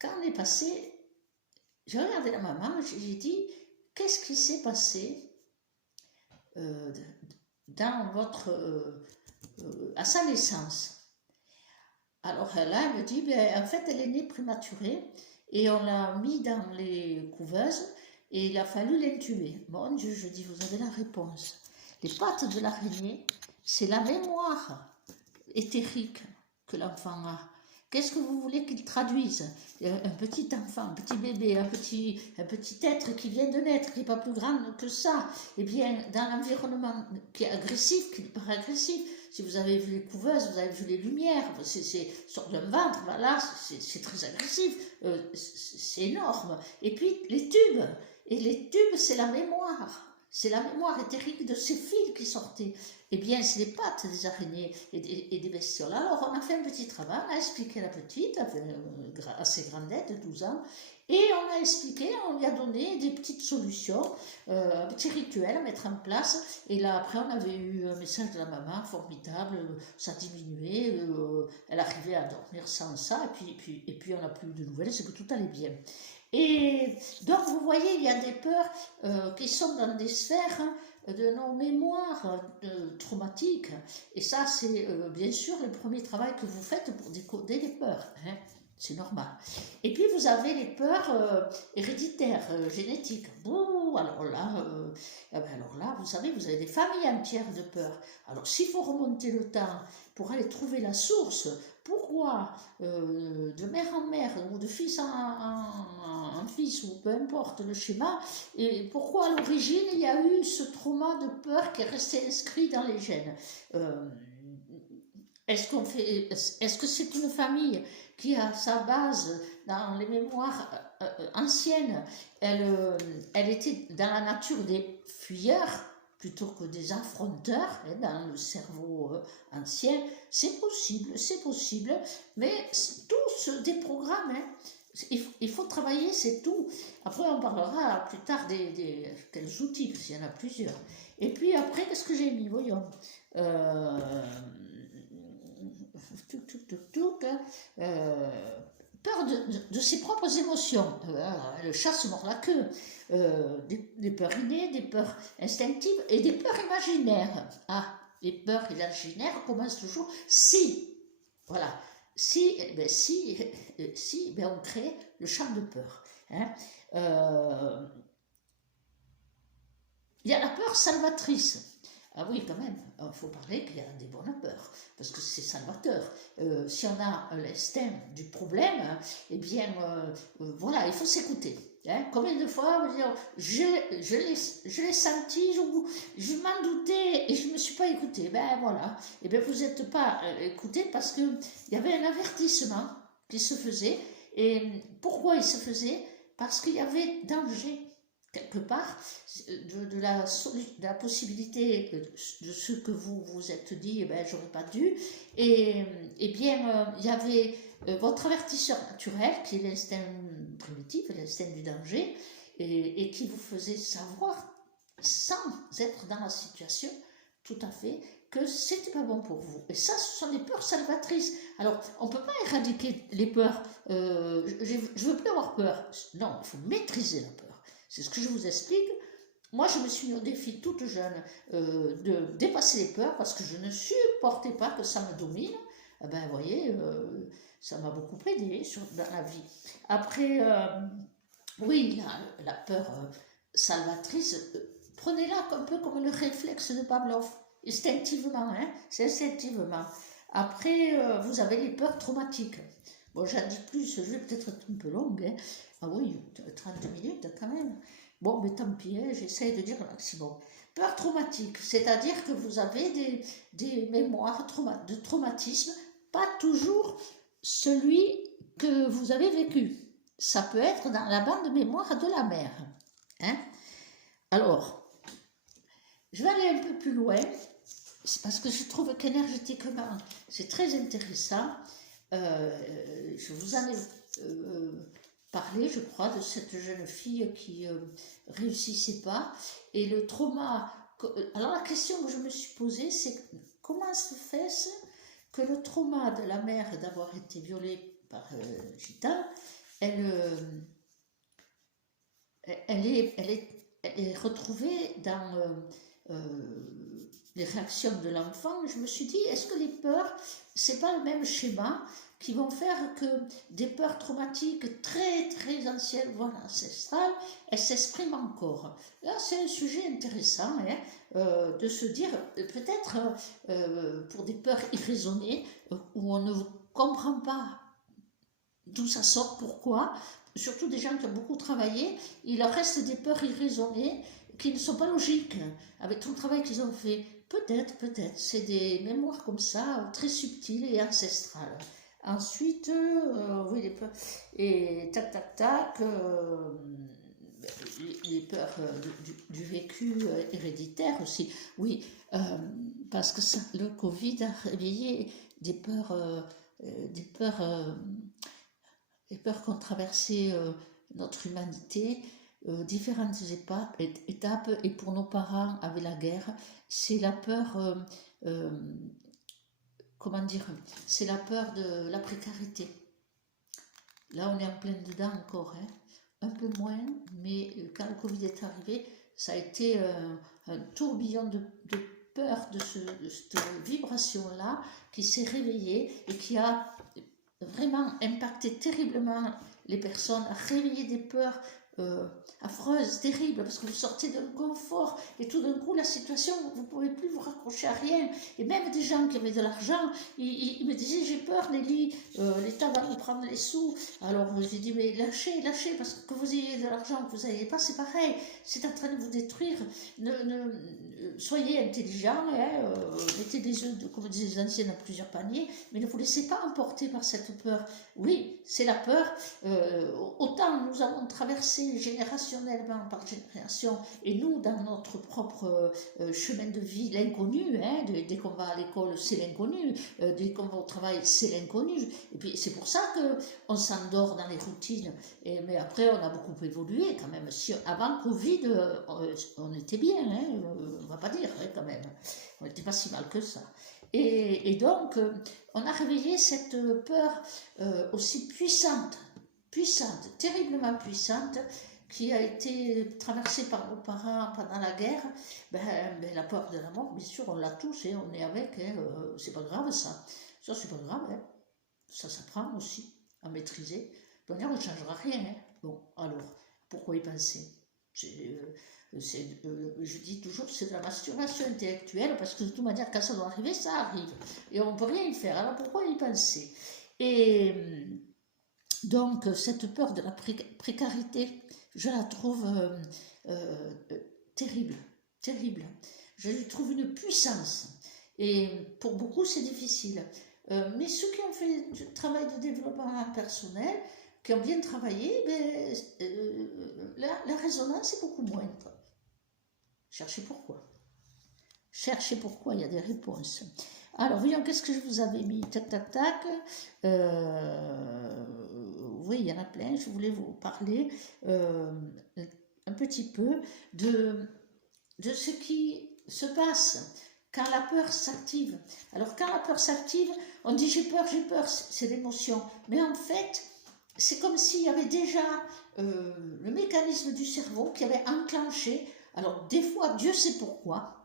quand on est passé, j'ai regardé la maman, j'ai dit, qu'est-ce qui s'est passé dans à sa naissance? Alors là, elle me dit, ben, en fait, elle est née prématurée et on l'a mis dans les couveuses et il a fallu l'intuber. Mon Dieu, je dis, vous avez la réponse. Les pattes de l'araignée, c'est la mémoire éthérique que l'enfant a. Qu'est-ce que vous voulez qu'il traduise? Un petit enfant, un petit bébé, un petit être qui vient de naître, qui n'est pas plus grand que ça, eh bien, dans l'environnement qui est agressif, qui n'est pas agressif, si vous avez vu les couveuses, vous avez vu les lumières, c'est sur d'un ventre, voilà, c'est très agressif, c'est énorme. Et puis les tubes, c'est la mémoire. C'est la mémoire éthérique de ces fils qui sortaient. Eh bien, c'est les pattes des araignées et des bestioles. Alors, on a fait un petit travail, on a expliqué à la petite, assez grandette, de 12 ans, et on a expliqué, on lui a donné des petites solutions, un petit rituel à mettre en place. Et là, après, on avait eu un message de la maman, formidable, ça diminuait, elle arrivait à dormir sans ça, et puis on n'a plus de nouvelles, c'est que tout allait bien. Et donc, vous voyez, il y a des peurs qui sont dans des sphères de nos mémoires traumatiques. Et ça, c'est bien sûr le premier travail que vous faites pour décoder les peurs. Hein. C'est normal. Et puis, vous avez les peurs héréditaires, génétiques. Bouh, alors là, vous savez, vous avez des familles entières de peurs. Alors, s'il faut remonter le temps pour aller trouver la source, pourquoi de mère en mère ou de fils en fils ou peu importe le schéma, et pourquoi à l'origine il y a eu ce trauma de peur qui est resté inscrit dans les gènes. Est-ce que c'est une famille qui a sa base dans les mémoires anciennes, elle était dans la nature des fuyeurs plutôt que des affronteurs, hein, dans le cerveau ancien? C'est possible, mais tout se déprogramme. Hein. Il faut travailler, c'est tout. Après, on parlera plus tard quels outils, parce qu'il y en a plusieurs. Et puis après, qu'est-ce que j'ai mis? Voyons. Peur de ses propres émotions. Le chat se mord la queue. Des peurs innées, des peurs instinctives et des peurs imaginaires. Ah, les peurs imaginaires commencent toujours si. Voilà. Si on crée le champ de peur. Hein. Il y a la peur salvatrice. Ah oui, quand même, il faut parler qu'il y a des bonnes peurs, parce que c'est salvateur. Si on a l'instinct du problème, eh bien, voilà, il faut s'écouter. Hein. Combien de fois, je l'ai senti, je m'en doutais et je ne me suis pas écoutée. Ben voilà, et bien vous n'êtes pas écouté parce qu'il y avait un avertissement qui se faisait. Et pourquoi il se faisait? Parce qu'il y avait danger quelque part de la possibilité de ce que vous vous êtes dit, eh ben, j'aurais pas dû, et bien il y avait votre avertisseur naturel qui est l'instinct primitif, l'instinct du danger, et qui vous faisait savoir, sans être dans la situation, tout à fait, que c'était pas bon pour vous. Et ça, ce sont des peurs salvatrices. Alors, on peut pas éradiquer les peurs. Je veux plus avoir peur. Non, il faut maîtriser la peur. C'est ce que je vous explique. Moi, je me suis mis au défi toute jeune de dépasser les peurs parce que je ne supportais pas que ça me domine. Eh ben, vous voyez, ça m'a beaucoup aidé dans la vie. Après, oui, la peur salvatrice, prenez-la un peu comme le réflexe de Pavlov, instinctivement, hein, c'est instinctivement. Après, vous avez les peurs traumatiques. Bon, j'en dis plus, je vais peut-être être un peu longue. Hein. Ah oui, 30 minutes quand même. Bon, mais tant pis, hein, j'essaye de dire le maximum. Peur traumatique, c'est-à-dire que vous avez des mémoires de traumatisme, pas toujours celui que vous avez vécu. Ça peut être dans la bande de mémoire de la mère. Hein. Alors, je vais aller un peu plus loin, parce que je trouve qu'énergétiquement, c'est très intéressant. Je vous en ai parlé, je crois, de cette jeune fille qui réussissait pas. Et le trauma... Alors la question que je me suis posée, c'est comment se fait-ce que le trauma de la mère d'avoir été violée par Gita, elle est retrouvée dans les réactions de l'enfant. Je me suis dit, est-ce que les peurs, c'est pas le même schéma qui vont faire que des peurs traumatiques très très anciennes, voire ancestrales, elles s'expriment encore. Là, c'est un sujet intéressant de se dire, peut-être pour des peurs irraisonnées, où on ne comprend pas d'où ça sort, pourquoi, surtout des gens qui ont beaucoup travaillé, il leur reste des peurs irraisonnées qui ne sont pas logiques avec tout le travail qu'ils ont fait. Peut-être, c'est des mémoires comme ça, très subtiles et ancestrales. Ensuite, oui, les peurs, et tac, les peurs du vécu héréditaire aussi, oui, parce que ça, le Covid a réveillé des peurs qu'ont traversé notre humanité, différentes étapes, et pour nos parents avec la guerre, c'est la peur, comment dire, c'est la peur de la précarité. Là, on est en plein dedans encore, hein. Un peu moins, mais quand le Covid est arrivé, ça a été un tourbillon de peur, de cette vibration-là qui s'est réveillée et qui a vraiment impacté terriblement les personnes, a réveillé des peurs affreuses, terribles, parce que vous sortez d'un confort et tout d'un coup la situation, vous ne pouvez plus vous raccrocher à rien. Et même des gens qui avaient de l'argent, ils me disaient, j'ai peur Nelly, l'État va nous prendre les sous. Alors j'ai dit, mais lâchez, parce que vous ayez de l'argent, que vous n'ayez pas, c'est pareil, c'est en train de vous détruire. Soyez intelligents, mettez des œufs, comme disaient les anciens, dans plusieurs paniers, mais ne vous laissez pas emporter par cette peur. Oui, c'est la peur. Autant nous avons traversé générationnellement par génération, et nous, dans notre propre chemin de vie, l'inconnu, hein, dès qu'on va à l'école, c'est l'inconnu, dès qu'on va au travail, c'est l'inconnu. Et puis c'est pour ça qu'on s'endort dans les routines. Mais après, on a beaucoup évolué quand même. Avant Covid, on était bien, hein, on va pas dire, hein, quand même. On n'était pas si mal que ça. Et donc, on a réveillé cette peur aussi puissante, terriblement puissante, qui a été traversée par nos parents pendant la guerre. La peur de la mort, bien sûr, on l'a tous, et on est avec, hein, c'est pas grave ça. Ça, c'est pas grave, hein. Ça s'apprend aussi à maîtriser. De toute manière, on ne changera rien. Hein. Bon, alors, pourquoi y penser? Je dis toujours c'est de la masturbation intellectuelle parce que de toute manière quand ça doit arriver, ça arrive. Et on ne peut rien y faire. Alors pourquoi y penser? Et donc cette peur de la précarité, je la trouve terrible, terrible. Je lui trouve une puissance. Et pour beaucoup c'est difficile. Mais ceux qui ont fait du travail de développement personnel, qui ont bien travaillé, ben, la résonance est beaucoup moindre. Cherchez pourquoi. Cherchez pourquoi, il y a des réponses. Alors, voyons, qu'est-ce que je vous avais mis? Tac, tac, tac. Oui, il y en a plein. Je voulais vous parler un petit peu de ce qui se passe quand la peur s'active. Alors, quand la peur s'active, on dit j'ai peur, c'est l'émotion. Mais en fait, c'est comme s'il y avait déjà le mécanisme du cerveau qui avait enclenché. Alors, des fois, Dieu sait pourquoi.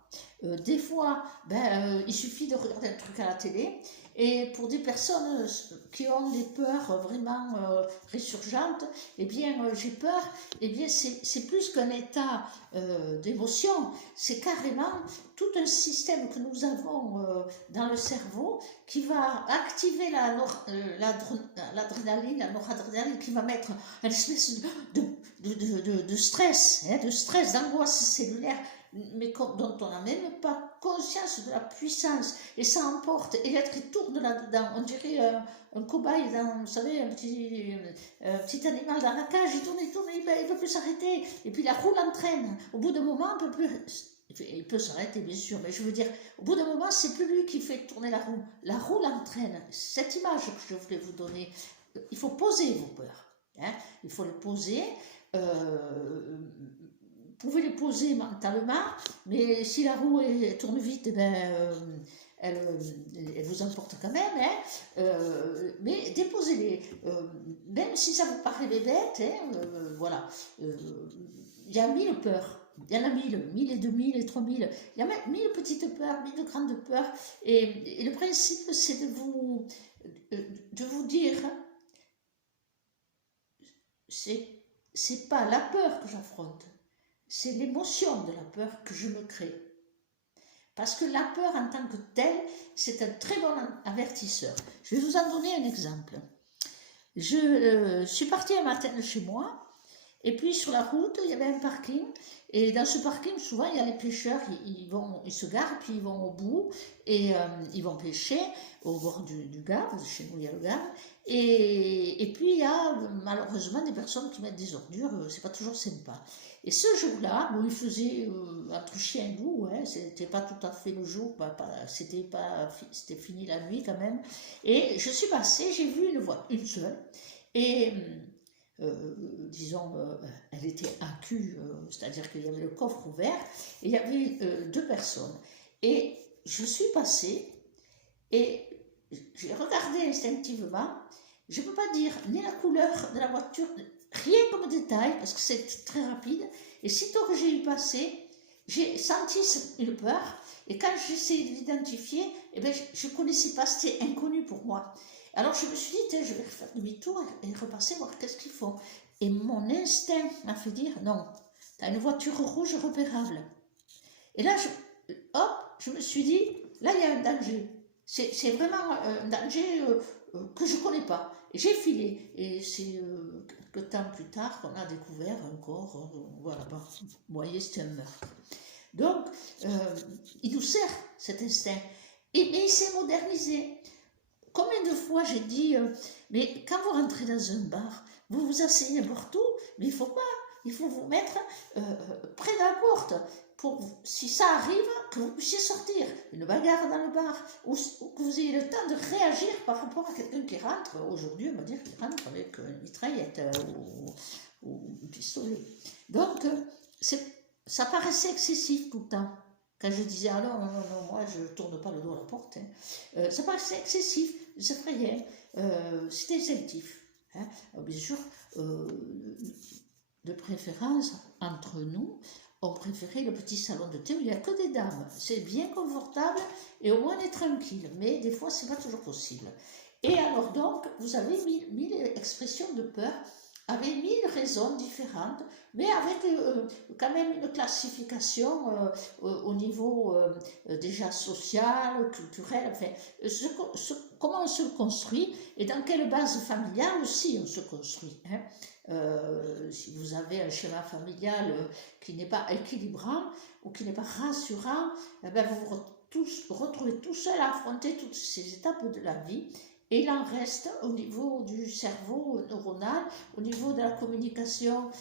Des fois, il suffit de regarder un truc à la télé. Et pour des personnes qui ont des peurs vraiment résurgentes, eh bien, j'ai peur, eh bien, c'est plus qu'un état d'émotion, c'est carrément tout un système que nous avons dans le cerveau qui va activer l'adrénaline, la noradrénaline, qui va mettre une espèce de stress, de stress, d'angoisse cellulaire, mais dont on n'a même pas conscience de la puissance, et ça emporte, et l'être il tourne là-dedans, on dirait un cobaye, vous savez, un petit animal dans la cage, il tourne, il ne peut plus s'arrêter, et puis la roue l'entraîne, au bout d'un moment, il peut s'arrêter bien sûr, mais je veux dire, au bout d'un moment, c'est plus lui qui fait tourner la roue l'entraîne, cette image que je voulais vous donner, il faut poser vos peurs, hein, il faut les poser, vous pouvez les poser mentalement, mais si la roue tourne vite, elle vous emporte quand même, hein, mais déposez-les, même si ça vous paraît bête, hein, voilà, il y a 1000 peurs, il y en a 1000 et 2000 et 3000, il y a même 1000 petites peurs, 1000 grandes peurs, et le principe c'est de vous dire, c'est pas la peur que j'affronte, c'est l'émotion de la peur que je me crée. Parce que la peur en tant que telle, c'est un très bon avertisseur. Je vais vous en donner un exemple. Je suis partie un matin de chez moi, et puis sur la route, il y avait un parking, et dans ce parking, souvent, il y a les pêcheurs, ils se garent, puis ils vont au bout, et ils vont pêcher au bord du Gave, chez nous il y a le Gave, et puis il y a malheureusement des personnes qui mettent des ordures, c'est pas toujours sympa. Et ce jour-là, bon, il faisait entre chien et loup, hein, c'était pas tout à fait le jour, c'était fini la nuit quand même, et je suis passée, j'ai vu une seule, et disons, elle était à cul, c'est-à-dire qu'il y avait le coffre ouvert, et il y avait 2 personnes. Et je suis passée, et j'ai regardé instinctivement, je ne peux pas dire ni la couleur de la voiture, rien comme détail, parce que c'est très rapide, et sitôt que j'ai eu passé, j'ai senti une peur, et quand j'essayais de l'identifier, eh ben, je ne connaissais pas, c'était inconnu pour moi. Alors je me suis dit, je vais faire demi-tour et repasser, voir qu'est-ce qu'ils font. Et mon instinct m'a fait dire, non, tu as une voiture rouge repérable. Et là, je me suis dit, là, il y a un danger. C'est vraiment un danger que je ne connais pas. Et j'ai filé. Et c'est quelques temps plus tard qu'on a découvert un corps. Voilà, bon, vous voyez, c'était un meurtre. Donc, il nous sert, cet instinct. Mais il s'est modernisé. Combien de fois j'ai dit, mais quand vous rentrez dans un bar, vous vous asseyez n'importe où, mais il faut vous mettre près de la porte, pour, si ça arrive, que vous puissiez sortir. Une bagarre dans le bar, ou que vous ayez le temps de réagir par rapport à quelqu'un qui rentre. Aujourd'hui, on va dire qu'il rentre avec une mitraillette ou un pistolet. Donc, ça paraissait excessif tout le temps. Quand je disais, ah non, moi je ne tourne pas le dos à la porte, hein. Ça paraissait excessif, ça effrayait, c'était instinctif. Hein. Bien sûr, de préférence, entre nous, on préférait le petit salon de thé où il n'y a que des dames. C'est bien confortable et au moins on est tranquille, mais des fois, ce n'est pas toujours possible. Et alors donc, vous avez 1000 expressions de peur avec 1000 raisons différentes, mais avec quand même une classification au niveau déjà social, culturel, enfin, comment on se construit et dans quelle base familiale aussi on se construit. Hein. Si vous avez un schéma familial qui n'est pas équilibrant ou qui n'est pas rassurant, eh ben vous vous retrouvez tout seul à affronter toutes ces étapes de la vie. Et il en reste au niveau du cerveau neuronal, au niveau de la communication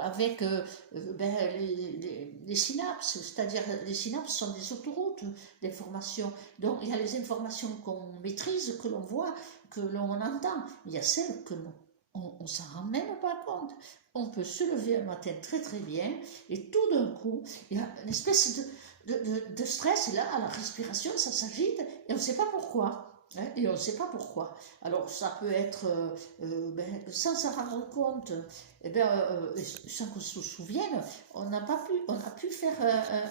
avec les synapses, c'est-à-dire les synapses sont des autoroutes d'informations. Donc il y a les informations qu'on maîtrise, que l'on voit, que l'on entend, mais il y a celles que on ne s'en rend même pas compte. On peut se lever un matin très très bien et tout d'un coup, il y a une espèce de stress, et là, la respiration, ça s'agite et on ne sait pas pourquoi. Hein, et on ne sait pas pourquoi. Alors ça peut être sans s'en rendre compte, sans qu'on se souvienne, on a pu faire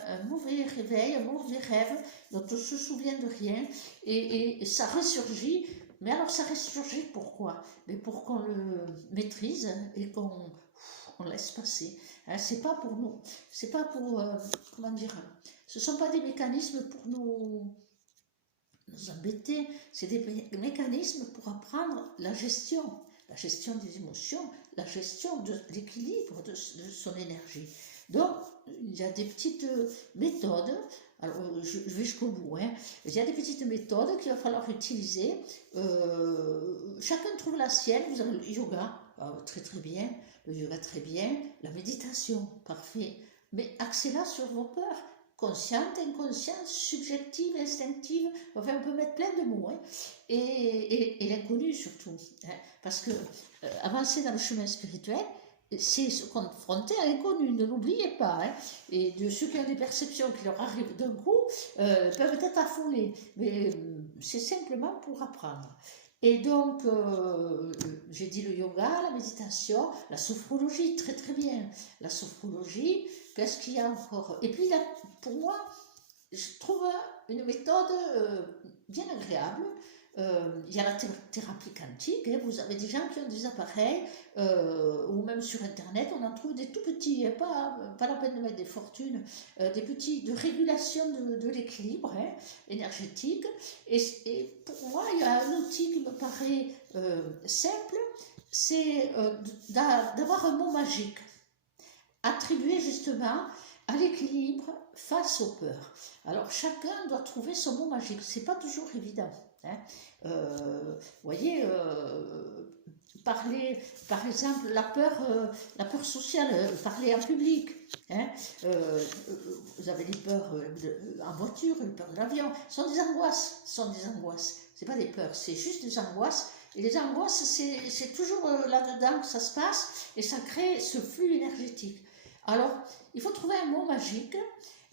un mauvais réveil, un mauvais rêve dont on ne se souvient de rien et ça ressurgit. Mais alors ça ressurgit pourquoi? Mais pour qu'on le maîtrise et qu'on laisse passer. Hein, c'est pas pour nous, c'est pas pour comment dire, ce ne sont pas des mécanismes pour nous embêter, c'est des mécanismes pour apprendre la gestion des émotions, la gestion de l'équilibre de son énergie. Donc, il y a des petites méthodes, alors je vais jusqu'au bout, hein. Il y a des petites méthodes qu'il va falloir utiliser, chacun trouve la sienne. Vous avez le yoga, très très bien, le yoga très bien, la méditation, parfait, mais axez-la sur vos peurs, consciente, inconsciente, subjective, instinctive, enfin on peut mettre plein de mots, hein. Et l'inconnu surtout, hein, parce que avancer dans le chemin spirituel, c'est se confronter à l'inconnu, ne l'oubliez pas, hein. Et de ceux qui ont des perceptions qui leur arrivent d'un coup peuvent être affolés, mais c'est simplement pour apprendre. Et donc, j'ai dit le yoga, la méditation, la sophrologie, très très bien. La sophrologie, qu'est-ce qu'il y a encore? Et puis, là, pour moi, je trouve une méthode bien agréable. Il y a la thérapie quantique, hein. Vous avez des gens qui ont des appareils, ou même sur Internet, on en trouve des tout petits, hein, pas la peine de mettre des fortunes, des petits de régulation de l'équilibre, hein, énergétique. Et pour moi, il y a un outil qui me paraît simple, c'est d'avoir un mot magique, attribué justement à l'équilibre face aux peurs. Alors chacun doit trouver son mot magique, c'est pas toujours évident. Hein. Vous voyez, parler, par exemple, la peur sociale, parler en public. Hein. Vous avez les peurs en voiture, les peurs de l'avion, ce sont des angoisses, c'est pas des peurs, c'est juste des angoisses. Et les angoisses, c'est toujours là-dedans que ça se passe et ça crée ce flux énergétique. Alors, il faut trouver un mot magique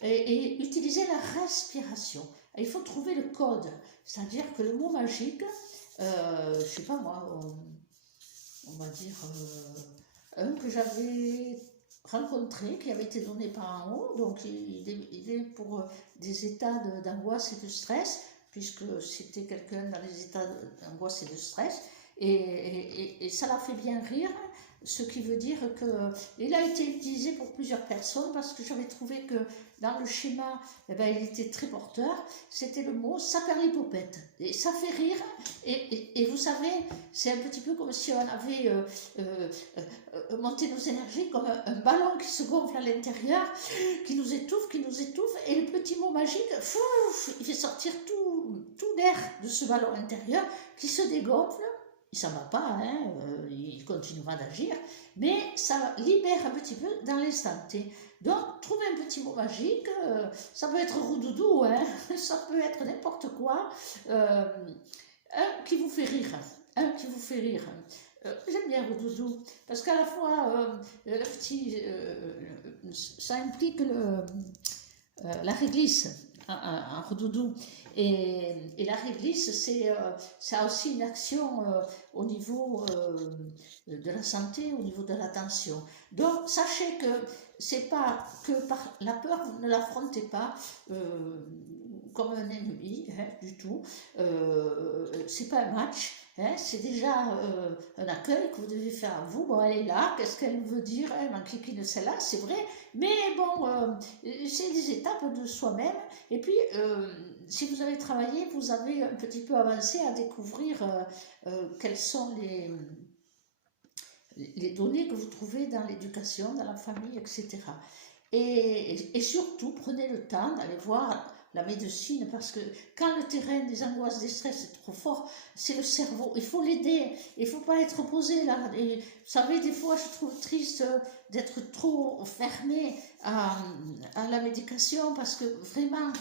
et utiliser la respiration. Et il faut trouver le code, c'est-à-dire que le mot magique, je sais pas moi, on va dire un que j'avais rencontré, qui avait été donné par en haut, donc il est pour des états d'angoisse et de stress, puisque c'était quelqu'un dans les états d'angoisse et de stress, et ça l'a fait bien rire, ce qui veut dire qu'il a été utilisé pour plusieurs personnes, parce que j'avais trouvé que dans le schéma, il était très porteur, c'était le mot saperlipopette, et ça fait rire, et vous savez, c'est un petit peu comme si on avait monté nos énergies comme un ballon qui se gonfle à l'intérieur, qui nous étouffe, et le petit mot magique, il fait sortir tout l'air de ce ballon intérieur qui se dégonfle. Il s'en va pas, hein, il continuera d'agir, mais ça libère un petit peu dans l'instant T. Donc, trouvez un petit mot magique, ça peut être roudoudou, hein, ça peut être n'importe quoi, un qui vous fait rire, j'aime bien roudoudou, parce qu'à la fois, le petit, ça implique la réglisse, un roudoudou. Et la réglisse, ça a aussi une action au niveau de la santé, au niveau de l'attention. Donc, sachez que c'est pas que par la peur, vous ne l'affrontez pas comme un ennemi, hein, du tout. C'est pas un match. hein, c'est déjà un accueil que vous devez faire à vous. Bon, elle est là, qu'est-ce qu'elle veut dire? Elle m'enquiquine celle-là, c'est vrai. Mais bon, c'est des étapes de soi-même. Et puis, si vous avez travaillé, vous avez un petit peu avancé à découvrir quelles sont les données que vous trouvez dans l'éducation, dans la famille, etc. Et surtout, prenez le temps d'aller voir la médecine, parce que quand le terrain des angoisses, des stress est trop fort, c'est le cerveau, il faut l'aider, il ne faut pas être opposé là. Et, vous savez, des fois, je trouve triste d'être trop fermé à la médication, parce que vraiment,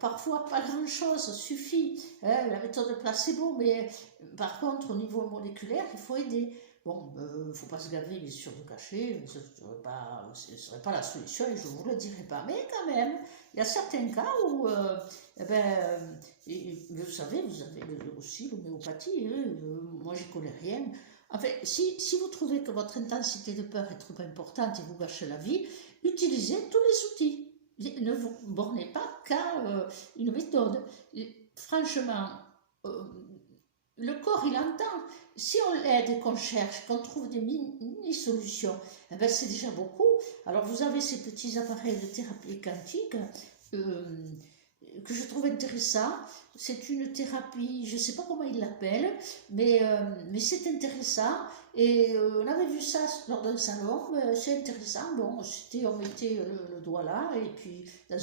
parfois, pas grand-chose suffit. Hein, la méthode placebo, mais par contre, au niveau moléculaire, il faut aider. Bon, il ne faut pas se gaver, bien sûr, de cachet, ce ne serait pas la solution et je ne vous le dirai pas. Mais quand même, il y a certains cas où, eh ben, vous savez, vous avez aussi l'homéopathie, hein, moi j'y connais rien. En fait, si vous trouvez que votre intensité de peur est trop importante et vous gâchez la vie, utilisez tous les outils. Ne vous bornez pas qu'à une méthode. Franchement, le corps, il entend. Si on l'aide et qu'on cherche, qu'on trouve des mini-solutions, eh ben c'est déjà beaucoup. Alors, vous avez ces petits appareils de thérapie quantique que je trouve intéressants. C'est une thérapie, je ne sais pas comment ils l'appellent, mais c'est intéressant. Et on avait vu ça lors d'un salon, c'est intéressant. Bon, on mettait le doigt là, et puis dans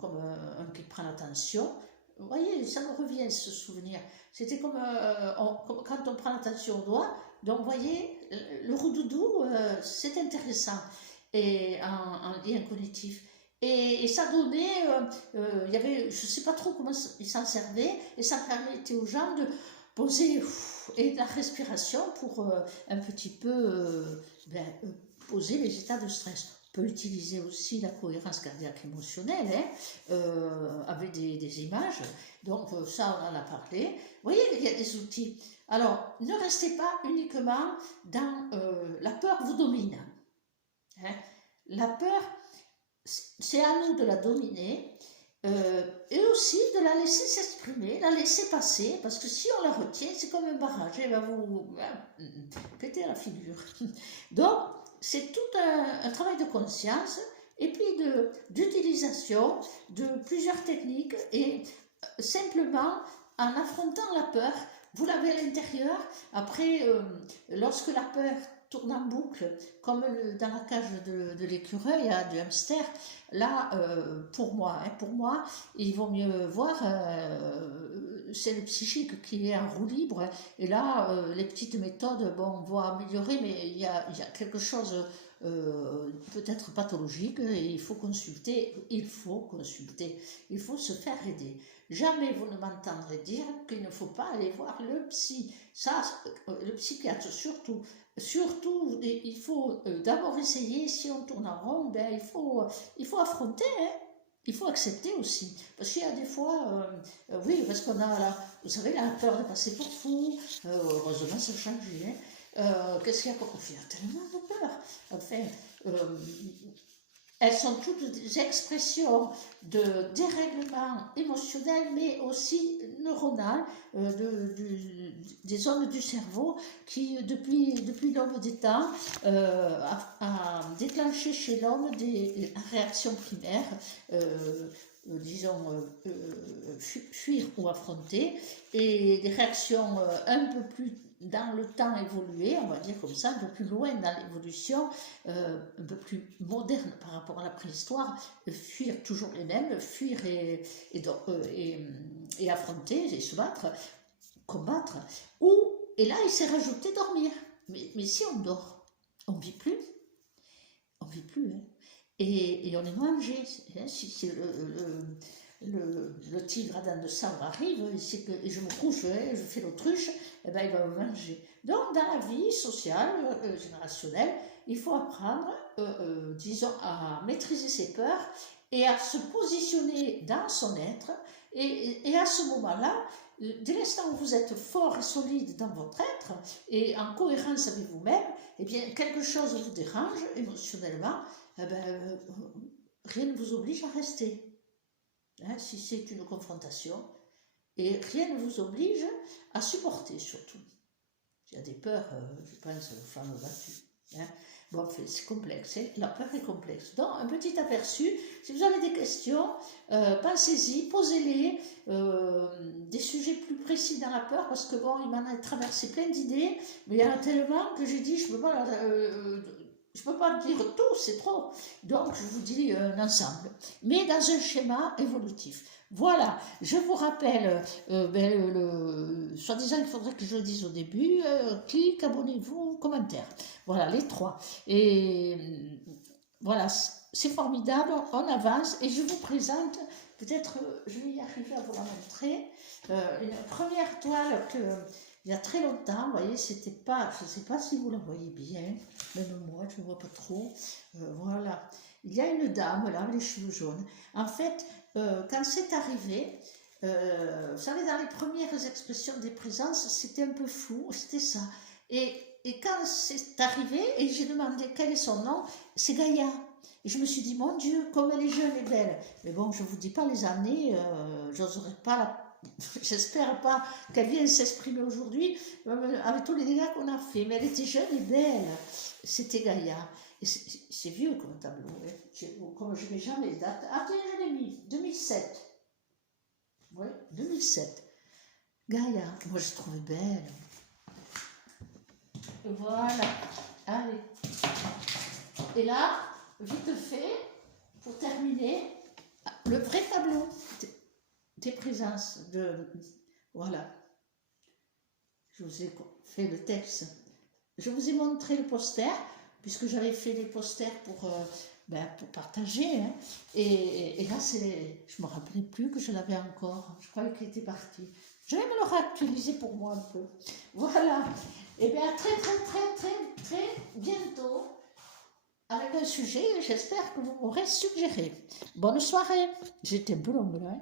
comme un qui prend l'attention. Vous voyez, ça me revient ce souvenir. C'était comme, quand on prend l'attention au doigt. Donc, vous voyez, le roudoudou, c'est intéressant et en lien cognitif. Et ça donnait, il y avait, je ne sais pas trop comment il s'en servait, et ça permettait aux gens de poser et de la respiration pour un petit peu poser les états de stress. On peut utiliser aussi la cohérence cardiaque émotionnelle, hein, avec des images. Donc ça, on en a parlé. Vous voyez, il y a des outils. Alors, ne restez pas uniquement dans la peur vous domine. Hein. La peur, c'est à nous de la dominer et aussi de la laisser s'exprimer, la laisser passer, parce que si on la retient, c'est comme un barrage, elle va vous péter à la figure. Donc, c'est tout un travail de conscience et puis d'utilisation de plusieurs techniques et simplement en affrontant la peur, vous l'avez à l'intérieur. Après, lorsque la peur tourne en boucle, comme dans la cage de l'écureuil, du hamster, là, pour moi, il vaut mieux voir, c'est le psychique qui est en roue libre, et là, les petites méthodes, bon, vont améliorer, mais il y a quelque chose peut-être pathologique, et il faut consulter, il faut se faire aider. Jamais vous ne m'entendrez dire qu'il ne faut pas aller voir le psy. Ça, le psychiatre surtout. Surtout, il faut d'abord essayer. Si on tourne en rond, ben, il faut affronter, hein. Il faut accepter aussi. Parce qu'il y a des fois, oui, parce qu'on a, vous savez, la peur de passer pour fou. Heureusement, ça a changé. Hein. Qu'est-ce qu'il y a comme... Il y a tellement de peur. Enfin, elles sont toutes des expressions de dérèglement émotionnel, mais aussi neuronal, des zones du cerveau qui, depuis l'aube des temps, a déclenché chez l'homme des réactions primaires, disons, fuir ou affronter, et des réactions un peu plus dans le temps évolué, on va dire comme ça, un peu plus loin dans l'évolution, un peu plus moderne par rapport à la préhistoire, fuir toujours les mêmes, fuir et affronter, et se battre, combattre, et là il s'est rajouté dormir. Mais si on dort, on ne vit plus. On ne vit plus, hein. Et on est mangé. Hein, si c'est le tigre à dents de sabre arrive, et je me couche, hein, je fais l'autruche, et ben il va me manger. Donc dans la vie sociale, générationnelle, il faut apprendre, disons, à maîtriser ses peurs et à se positionner dans son être. Et à ce moment-là, dès l'instant où vous êtes fort et solide dans votre être et en cohérence avec vous-même, eh bien quelque chose vous dérange émotionnellement, eh ben, rien ne vous oblige à rester. Hein, si c'est une confrontation, Et rien ne vous oblige à supporter, surtout. Il y a des peurs, je pense, aux femmes battues. Hein. Bon, c'est complexe, hein. La peur est complexe. Donc, un petit aperçu. Si vous avez des questions, pensez-y, posez-les. Des sujets plus précis dans la peur, parce que bon, il m'en a traversé plein d'idées, mais il y en a tellement que j'ai dit, je peux pas dire tout, c'est trop. Donc, je vous dis un ensemble, mais dans un schéma évolutif. Voilà, je vous rappelle, soi-disant, il faudrait que je le dise au début, clique, abonnez-vous, commentaire. Voilà, les 3. Et voilà, c'est formidable, on avance et je vous présente, peut-être je vais y arriver à vous la montrer, une première toile que il y a très longtemps, vous voyez, c'était pas, je ne sais pas si vous la voyez bien, même moi, je ne vois pas trop, voilà. Il y a une dame là, avec les cheveux jaunes. En fait, quand c'est arrivé, vous savez, dans les premières expressions des présences, c'était un peu flou, c'était ça. Et quand c'est arrivé, et j'ai demandé quel est son nom, c'est Gaïa. Et je me suis dit, mon Dieu, comme elle est jeune et belle. Mais bon, je ne vous dis pas les années, j'oserais pas j'espère pas qu'elle vienne s'exprimer aujourd'hui avec tous les dégâts qu'on a fait. Mais elle était jeune et belle. C'était Gaïa. Et c'est vieux comme tableau. Hein. Comme je n'ai jamais les dates. Ah, tiens, je l'ai mis. 2007. Oui, 2007. Gaïa. Moi, je trouvais belle. Voilà. Allez. Et là, vite fait, pour terminer, le vrai tableau des présences. Voilà. Je vous ai fait le texte. Je vous ai montré le poster, puisque j'avais fait les posters pour partager. Hein. Et là, je ne me rappelais plus que je l'avais encore. Je croyais qu'il était parti. Je vais me le réactualiser pour moi un peu. Voilà. Et bien, très bientôt, avec un sujet, j'espère que vous m'aurez suggéré. Bonne soirée. J'étais un peu longue là. Hein.